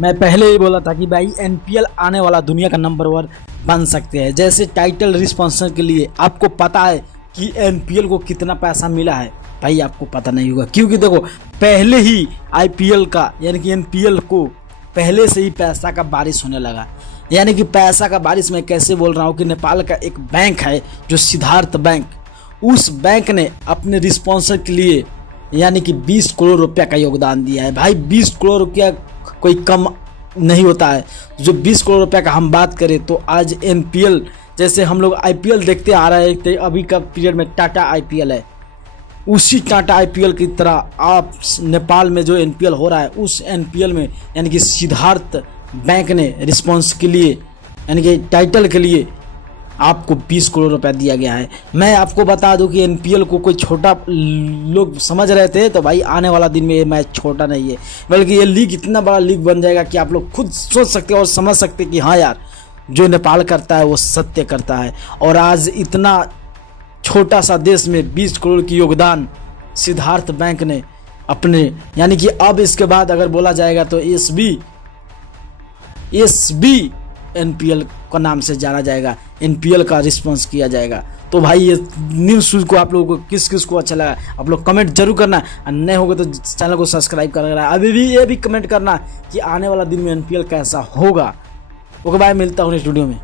मैं पहले ही बोला था कि भाई एनपीएल आने वाला दुनिया का नंबर 1 बन सकते हैं। जैसे टाइटल रिस्पॉन्सर के लिए आपको पता है कि एनपीएल को कितना पैसा मिला है, भाई आपको पता नहीं होगा, क्योंकि देखो पहले ही आईपीएल का यानी कि एनपीएल को पहले से ही पैसा का बारिश होने लगा। यानी कि पैसा का बारिश मैं कैसे बोल रहा हूँ कि नेपाल का एक बैंक है जो सिद्धार्थ बैंक, उस बैंक ने अपने रिस्पॉन्सर के लिए यानी कि 20 करोड़ रुपया का योगदान दिया है। भाई 20 करोड़ रुपया कोई कम नहीं होता है। जो 20 करोड़ रुपया का हम बात करें तो आज एनपीएल, जैसे हम लोग आईपीएल देखते आ रहे हैं, तो अभी का पीरियड में टाटा आईपीएल है, उसी टाटा आईपीएल की तरह आप नेपाल में जो एनपीएल हो रहा है उस एनपीएल में यानी कि सिद्धार्थ बैंक ने रिस्पॉन्स के लिए यानी कि टाइटल के लिए आपको 20 करोड़ रुपया दिया गया है। मैं आपको बता दूं कि एनपीएल को कोई छोटा लोग समझ रहे थे, तो भाई आने वाला दिन में ये मैच छोटा नहीं है, बल्कि ये लीग इतना बड़ा लीग बन जाएगा कि आप लोग खुद सोच सकते हैं और समझ सकते हैं कि हाँ यार, जो नेपाल करता है वो सत्य करता है। और आज इतना छोटा सा देश में 20 करोड़ की योगदान सिद्धार्थ बैंक ने अपने यानी कि अब इसके बाद अगर बोला जाएगा तो एसबी एनपीएल का नाम से जाना जाएगा, एनपीएल का रिस्पॉन्स किया जाएगा। तो भाई ये न्यूज़ को आप लोगों को किस किस को अच्छा लगा आप लोग कमेंट जरूर करना, और नए होगा तो चैनल को सब्सक्राइब करना। अभी भी ये भी कमेंट करना कि आने वाला दिन में एनपीएल कैसा होगा। ओके बाय, मिलता हूँ नेक्स्ट वीडियो में।